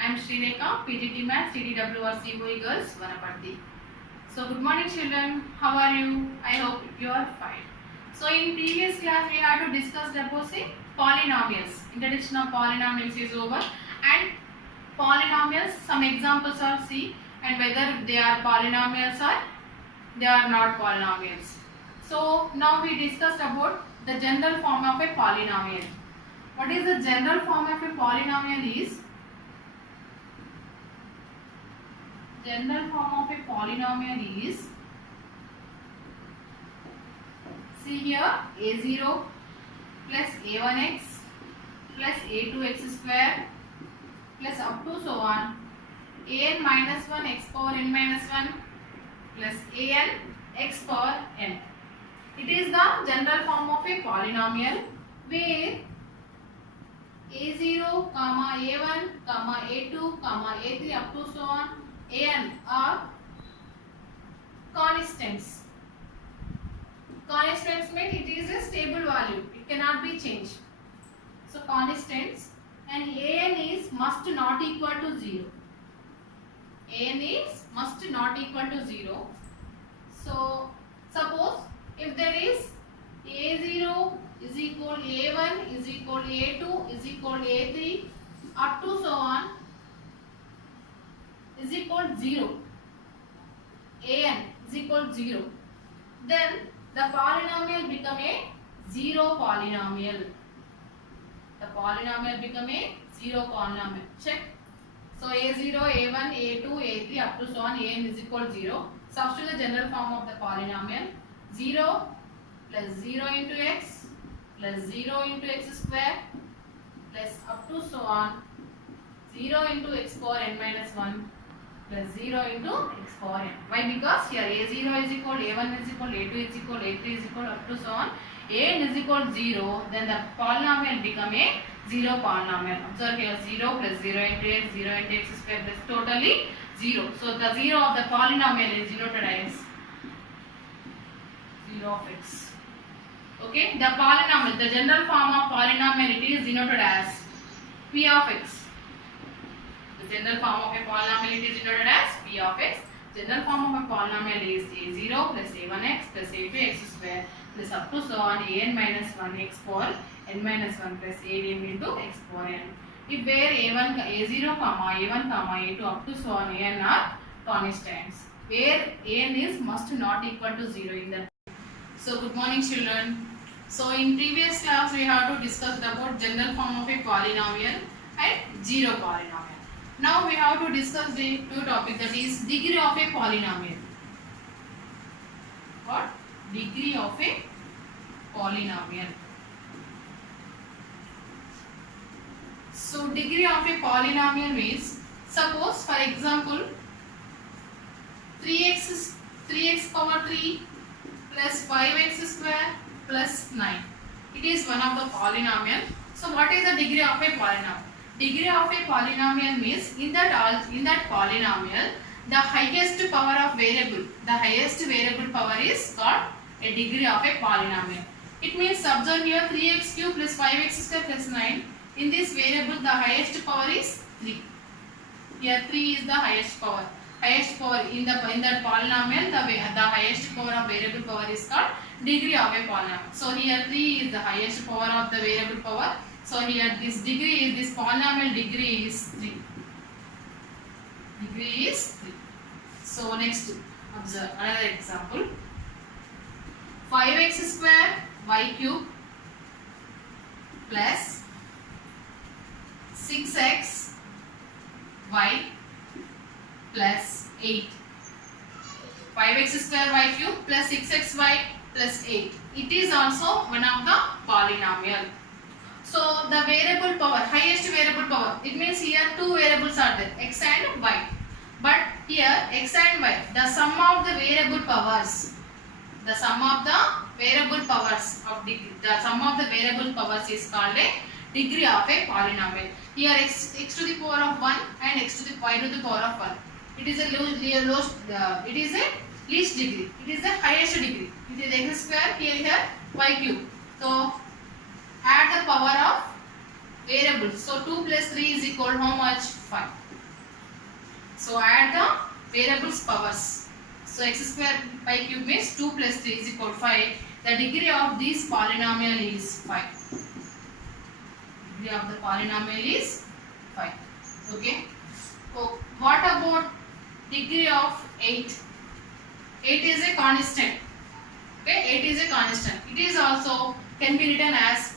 I am Srirekha, PGT Maths, TDWR COE Girls, Vanapatti. So good morning children, how are you? I hope you are fine. So in previous class we had to discuss about say polynomials. Introduction of polynomials is over and polynomials, some examples are see and whether they are polynomials or they are not polynomials. So now we discussed about the general form of a polynomial. What is the general form of a polynomial is? General form of a polynomial is, see here, a0 plus a1x plus a2x square plus up to so on an minus 1 x power n minus 1 plus an x power n. It is the general form of a polynomial where a0, a1, a2, a3 up to so on an are constants. Constants means it is a stable value. It cannot be changed. So constants, and an is must not equal to 0. An is must not equal to 0. So suppose if there is a0 is equal a1 is equal a2 is equal a3 up to so on is equal 0, an is equal 0, then the polynomial become a zero polynomial. The polynomial become a zero polynomial. Check. So a0, a1, a2, a3 up to so on an is equal 0. Substitute the general form of the polynomial. 0 plus 0 into x plus 0 into x square plus up to so on 0 into x power n minus 1 plus 0 into x power n. Why? Because here a0 is equal, a1 is equal, a2 is equal, a3 is equal up to so on an is equal 0, then the polynomial become a zero polynomial. Observe here 0 plus 0 into x, 0 into x square plus totally 0. So the 0 of the polynomial is denoted as 0 of x. Okay, the polynomial, the general form of polynomial, it is denoted as p of x. The general form of a polynomial, it is denoted as p of x. General form of a polynomial is a0 plus a1x plus a2x square plus up to so on an minus 1 x power n minus 1 plus an into x power n. If where a1, a0, a1, a2 up to so on an are constants, where an is must not equal to 0 in the. So good morning children. So in previous class we have to discuss about general form of a polynomial and zero polynomial. Now we have to discuss the two topics, that is degree of a polynomial. What? Degree of a polynomial. So degree of a polynomial means, suppose for example 3x power 3 plus 5x square plus 9. It is one of the polynomial. So what is the degree of a polynomial? Degree of a polynomial means in that polynomial the highest power of variable, the highest variable power is called a degree of a polynomial. It means observe here 3x cube plus 5x square plus 9. In this variable the highest power is 3. Here 3 is the highest power. Highest power in that polynomial, the highest power of variable power is called degree of a polynomial. So here 3 is the highest power of the variable power. So here this degree is, this polynomial degree is 3. Degree is 3. So next observe another example. 5x square y cube plus 6x y plus 8. 5x square y cube plus 6xy plus 8. It is also one of the polynomial. So the variable power, highest variable power, it means here two variables are there, x and y. But here x and y, the sum of the variable powers, the sum of the variable powers of degree, the sum of the variable powers is called a degree of a polynomial. Here x to the power of 1 and x to the y to the power of 1. It is a least degree. It is the highest degree. It is x square, here y cube. So add the power of variables. So 2 plus 3 is equal to how much? 5. So add the variables powers. So x square pi cube means 2 plus 3 is equal to 5. The degree of this polynomial is 5. Degree of the polynomial is 5. Okay. So what about degree of 8? 8 is a constant. Okay, 8 is a constant. It is also can be written as